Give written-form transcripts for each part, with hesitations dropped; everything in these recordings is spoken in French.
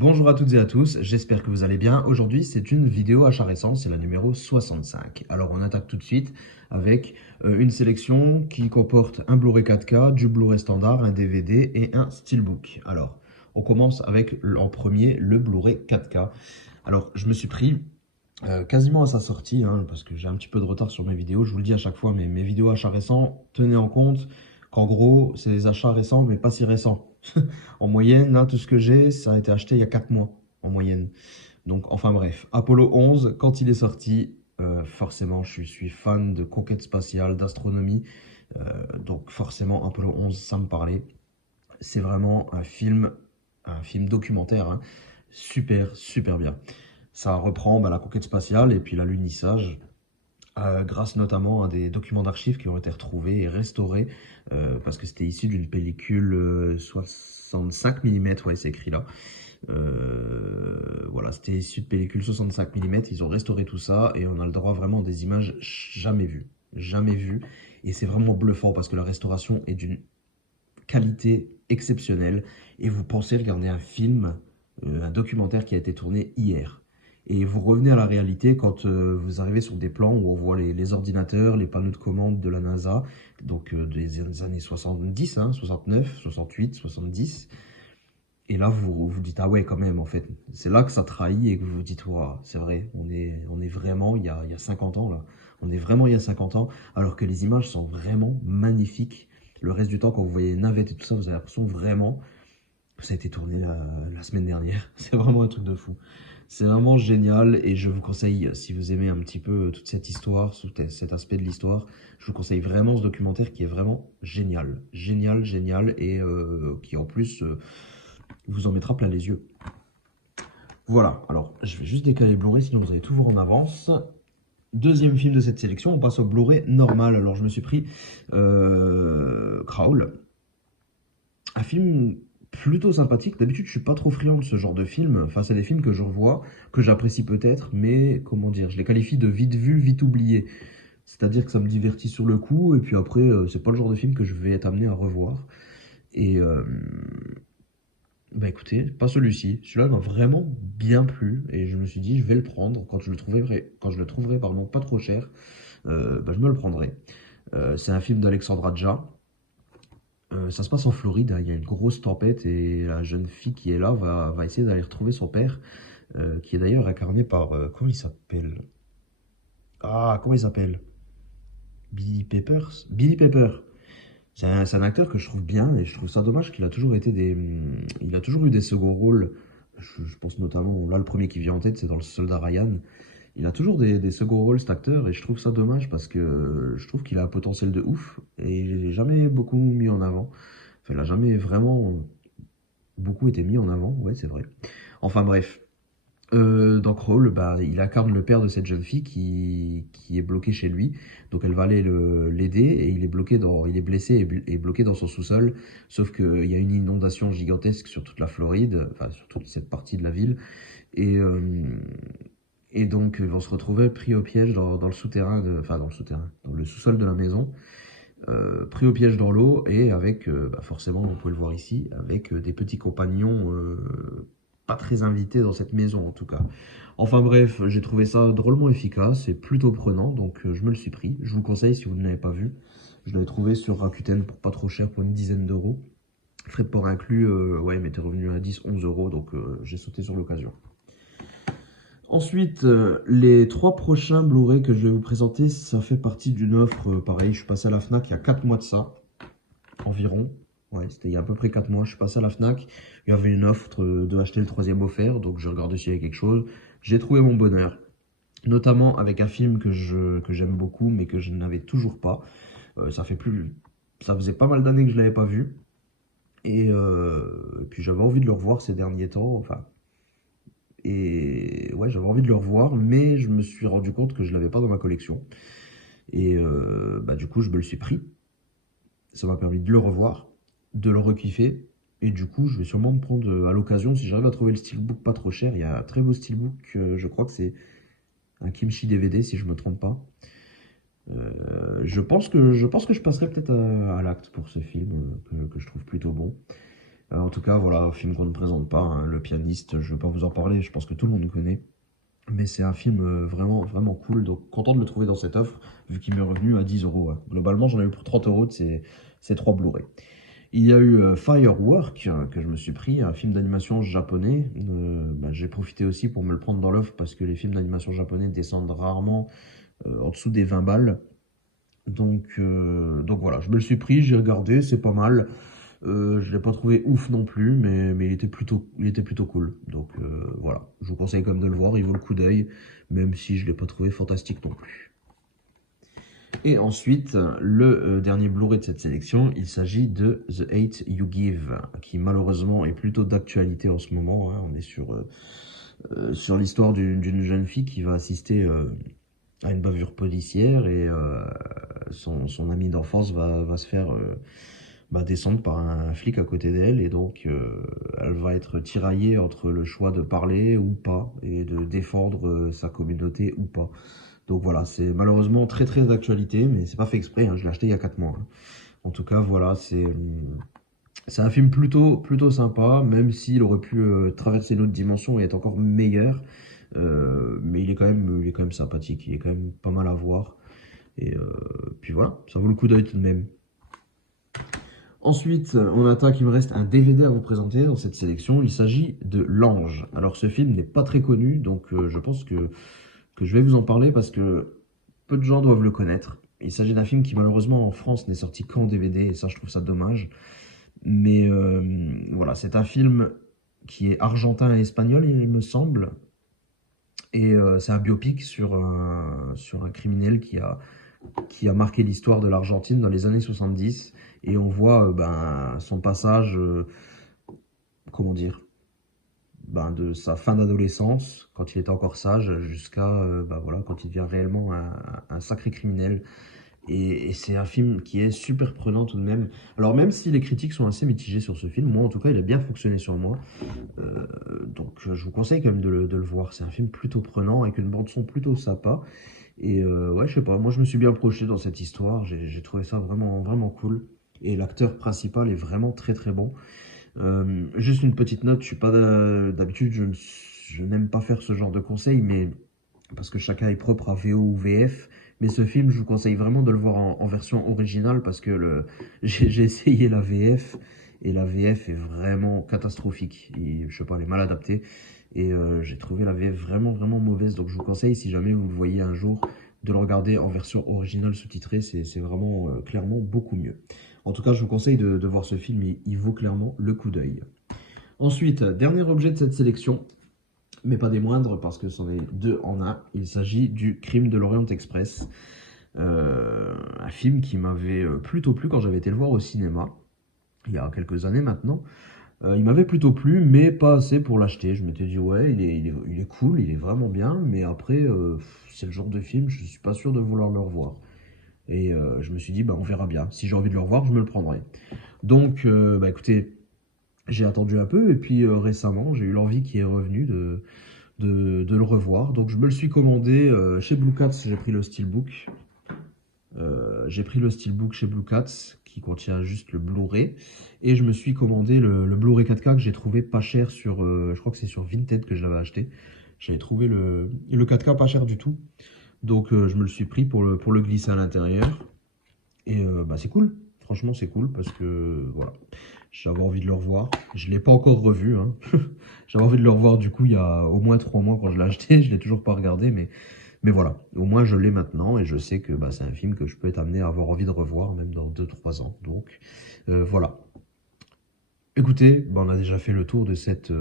Bonjour à toutes et à tous, j'espère que vous allez bien. Aujourd'hui, c'est une vidéo achat récent, c'est la numéro 65. Alors, on attaque tout de suite avec une sélection qui comporte un Blu-ray 4K, du Blu-ray standard, un DVD et un Steelbook. Alors, on commence avec en premier le Blu-ray 4K. Alors, je me suis pris quasiment à sa sortie, hein, parce que j'ai un petit peu de retard sur mes vidéos. Je vous le dis à chaque fois, mais mes vidéos achats récents, tenez en compte qu'en gros, c'est des achats récents, mais pas si récents. En moyenne, là, tout ce que j'ai, ça a été acheté il y a 4 mois, en moyenne. Donc, enfin bref, Apollo 11, quand il est sorti, forcément, je suis fan de conquête spatiale, d'astronomie. Donc, forcément, Apollo 11, ça me parlait. C'est vraiment un film documentaire, hein, super, super bien. Ça reprend la conquête spatiale et puis l'alunissage, grâce notamment à des documents d'archives qui ont été retrouvés et restaurés, parce que c'était issu d'une pellicule 65 mm, ouais, c'est écrit là. Voilà, c'était issu de pellicule 65 mm, ils ont restauré tout ça et on a le droit vraiment à des images jamais vues. Jamais vues. Et c'est vraiment bluffant parce que la restauration est d'une qualité exceptionnelle et vous pensez regarder un film, un documentaire qui a été tourné hier. Et vous revenez à la réalité quand vous arrivez sur des plans où on voit les ordinateurs, les panneaux de commande de la NASA, donc des années 70, hein, 69, 68, 70. Et là, vous vous dites, ah ouais, quand même, en fait. C'est là que ça trahit et que vous vous dites, ouah, c'est vrai, on est vraiment il y a 50 ans, là. On est vraiment il y a 50 ans, alors que les images sont vraiment magnifiques. Le reste du temps, quand vous voyez les navettes et tout ça, vous avez l'impression vraiment que ça a été tourné la semaine dernière. C'est vraiment un truc de fou. C'est vraiment génial et je vous conseille, si vous aimez un petit peu toute cette histoire, cet aspect de l'histoire, je vous conseille vraiment ce documentaire qui est vraiment génial. Génial, génial et qui en plus vous en mettra plein les yeux. Voilà, alors je vais juste décaler le Blu-ray, sinon vous allez tout voir en avance. Deuxième film de cette sélection, on passe au Blu-ray normal. Alors je me suis pris Crawl, un film plutôt sympathique. D'habitude, je suis pas trop friand de ce genre de film. Enfin, c'est des films que je revois, que j'apprécie peut-être, mais comment dire, je les qualifie de vite vu, vite oublié. C'est-à-dire que ça me divertit sur le coup, et puis après, c'est pas le genre de film que je vais être amené à revoir. Et bah écoutez, pas celui-ci. Celui-là m'a vraiment bien plu, et je me suis dit, je vais le prendre quand je le trouverai, pardon, pas trop cher. Je me le prendrai. C'est un film d'Alexandra Aja. Ça se passe en Floride, hein. Il y a une grosse tempête et la jeune fille qui est là va essayer d'aller retrouver son père, qui est d'ailleurs incarné par... comment il s'appelle? Ah, comment il s'appelle? Billy Peppers? Billy Pepper. C'est un acteur que je trouve bien et je trouve ça dommage qu'il a toujours été il a toujours eu des seconds rôles. Je pense notamment, là le premier qui vient en tête, c'est dans Le Soldat Ryan. Il a toujours des seconds rôles cet acteur et je trouve ça dommage parce que je trouve qu'il a un potentiel de ouf et il n'est jamais beaucoup mis en avant. Enfin, il n'a jamais vraiment beaucoup été mis en avant, ouais, c'est vrai. Enfin bref, dans Crawl, il incarne le père de cette jeune fille qui est bloquée chez lui. Donc elle va aller l'aider et il est blessé et bloqué dans son sous-sol. Sauf qu'il y a une inondation gigantesque sur toute la Floride, enfin sur toute cette partie de la ville. Et, euh, et donc ils vont se retrouver pris au piège dans le souterrain, enfin dans le souterrain, dans le sous-sol de la maison. Pris au piège dans l'eau et avec, forcément, on peut le voir ici, avec des petits compagnons pas très invités dans cette maison en tout cas. Enfin bref, j'ai trouvé ça drôlement efficace et plutôt prenant, donc je me le suis pris. Je vous conseille si vous ne l'avez pas vu. Je l'avais trouvé sur Rakuten pour pas trop cher, pour une dizaine d'euros. Frais de port inclus, ouais, il m'était revenu à 10-11 euros, donc j'ai sauté sur l'occasion. Ensuite, les trois prochains Blu-ray que je vais vous présenter, ça fait partie d'une offre, pareil, je suis passé à la FNAC il y a 4 mois de ça, environ. Ouais, c'était il y a à peu près 4 mois, je suis passé à la FNAC, il y avait une offre de acheter le troisième offert, donc je regarde s'il y avait quelque chose. J'ai trouvé mon bonheur, notamment avec un film que j'aime beaucoup, mais que je n'avais toujours pas. Ça faisait pas mal d'années que je l'avais pas vu, et puis j'avais envie de le revoir ces derniers temps, enfin, et ouais, j'avais envie de le revoir, mais je me suis rendu compte que je l'avais pas dans ma collection. Et du coup, je me le suis pris. Ça m'a permis de le revoir, de le rekiffer. Et du coup, je vais sûrement me prendre à l'occasion, si j'arrive à trouver le steelbook pas trop cher. Il y a un très beau steelbook, je crois que c'est un Kimchi DVD, si je me trompe pas. Je pense que je passerai peut-être à l'acte pour ce film, que je trouve plutôt bon. En tout cas, voilà, un film qu'on ne présente pas, hein, Le Pianiste, je ne vais pas vous en parler, je pense que tout le monde le connaît. Mais c'est un film vraiment, vraiment cool. Donc, content de le trouver dans cette offre, vu qu'il m'est revenu à 10 euros. Ouais. Globalement, j'en ai eu pour 30 euros de ces trois Blu-ray. Il y a eu Firework, que je me suis pris, un film d'animation japonais. J'ai profité aussi pour me le prendre dans l'offre parce que les films d'animation japonais descendent rarement en dessous des 20 balles. Donc voilà, je me le suis pris, j'ai regardé, c'est pas mal. Je l'ai pas trouvé ouf non plus, mais il était plutôt cool. Donc voilà, je vous conseille quand même de le voir, il vaut le coup d'œil, même si je l'ai pas trouvé fantastique non plus. Et ensuite, le dernier Blu-ray de cette sélection, il s'agit de The Hate You Give, qui malheureusement est plutôt d'actualité en ce moment, hein. On est sur l'histoire d'une jeune fille qui va assister à une bavure policière et son ami d'enfance va se faire descendre par un flic à côté d'elle et donc elle va être tiraillée entre le choix de parler ou pas et de défendre sa communauté ou pas. Donc voilà, c'est malheureusement très très d'actualité, mais c'est pas fait exprès, hein, je l'ai acheté il y a 4 mois, hein. En tout cas, voilà, c'est un film plutôt sympa, même s'il aurait pu traverser notre dimension et être encore meilleur. Mais il est quand même sympathique, il est quand même pas mal à voir. Et puis voilà, ça vaut le coup d'œil tout de même. Ensuite, on attaque, il me reste un DVD à vous présenter dans cette sélection. Il s'agit de L'Ange. Alors ce film n'est pas très connu, donc je pense que je vais vous en parler parce que peu de gens doivent le connaître. Il s'agit d'un film qui malheureusement en France n'est sorti qu'en DVD, et ça je trouve ça dommage. Mais voilà, c'est un film qui est argentin et espagnol, il me semble. Et c'est un biopic sur un criminel qui a marqué l'histoire de l'Argentine dans les années 70. Et on voit son passage, comment dire, de sa fin d'adolescence, quand il était encore sage, jusqu'à voilà, quand il devient réellement un sacré criminel. Et c'est un film qui est super prenant tout de même. Alors même si les critiques sont assez mitigées sur ce film, moi en tout cas il a bien fonctionné sur moi. Donc je vous conseille quand même de le voir. C'est un film plutôt prenant avec une bande son plutôt sympa. Et ouais, je sais pas, moi je me suis bien projeté dans cette histoire. J'ai trouvé ça vraiment, vraiment cool. Et l'acteur principal est vraiment très très bon. Juste une petite note, je suis pas d'habitude, je n'aime pas faire ce genre de conseils, mais parce que chacun est propre à VO ou VF. Mais ce film, je vous conseille vraiment de le voir en version originale parce que j'ai essayé la VF et la VF est vraiment catastrophique. Je sais pas, elle est mal adaptée et j'ai trouvé la VF vraiment vraiment mauvaise. Donc je vous conseille, si jamais vous le voyez un jour, de le regarder en version originale sous-titrée. C'est vraiment clairement beaucoup mieux. En tout cas, je vous conseille de voir ce film, il vaut clairement le coup d'œil. Ensuite, dernier objet de cette sélection, mais pas des moindres parce que c'en est deux en un. Il s'agit du Crime de l'Orient Express, un film qui m'avait plutôt plu quand j'avais été le voir au cinéma, il y a quelques années maintenant. Il m'avait plutôt plu, mais pas assez pour l'acheter. Je m'étais dit, ouais, il est cool, il est vraiment bien, mais après, c'est le genre de film, je suis pas sûr de vouloir le revoir. Et je me suis dit, on verra bien. Si j'ai envie de le revoir, je me le prendrai. Donc, écoutez, j'ai attendu un peu, et puis récemment, j'ai eu l'envie qui est revenue de le revoir. Donc je me le suis commandé chez Blue Cats, j'ai pris le Steelbook chez Blue Cats qui contient juste le Blu-ray et je me suis commandé le Blu-ray 4K que j'ai trouvé pas cher je crois que c'est sur Vinted que je l'avais acheté. J'avais trouvé le 4K pas cher du tout. Donc je me le suis pris pour le glisser à l'intérieur. Et c'est cool. Franchement, c'est cool parce que voilà, j'avais envie de le revoir. Je ne l'ai pas encore revu, hein. J'avais envie de le revoir du coup il y a au moins 3 mois quand je l'ai acheté. Je ne l'ai toujours pas regardé, mais voilà. Au moins je l'ai maintenant et je sais que c'est un film que je peux être amené à avoir envie de revoir même dans 2 3 ans. Donc voilà. Écoutez, on a déjà fait le tour de cette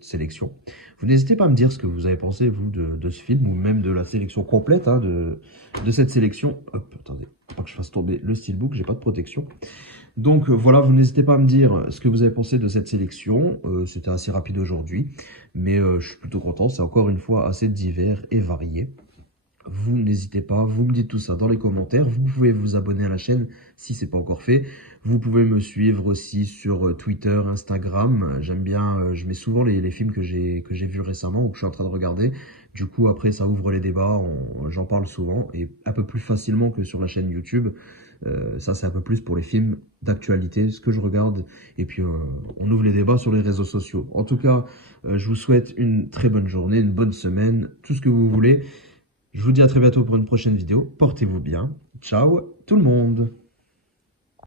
sélection. Vous n'hésitez pas à me dire ce que vous avez pensé, vous, de ce film, ou même de la sélection complète hein, de cette sélection. Hop, attendez, pas que je fasse tomber le steelbook, j'ai pas de protection. Donc voilà, vous n'hésitez pas à me dire ce que vous avez pensé de cette sélection. C'était assez rapide aujourd'hui, mais je suis plutôt content. C'est encore une fois assez divers et varié. vous n'hésitez pas, vous me dites tout ça dans les commentaires. Vous pouvez vous abonner à la chaîne si c'est pas encore fait. Vous pouvez me suivre aussi sur Twitter, Instagram. J'aime bien, je mets souvent les films que j'ai vus récemment ou que je suis en train de regarder. Du coup, après, ça ouvre les débats, j'en parle souvent et un peu plus facilement que sur la chaîne YouTube. Ça, c'est un peu plus pour les films d'actualité, ce que je regarde. Et puis, on ouvre les débats sur les réseaux sociaux. En tout cas, je vous souhaite une très bonne journée, une bonne semaine, tout ce que vous voulez. Je vous dis à très bientôt pour une prochaine vidéo. Portez-vous bien. Ciao tout le monde.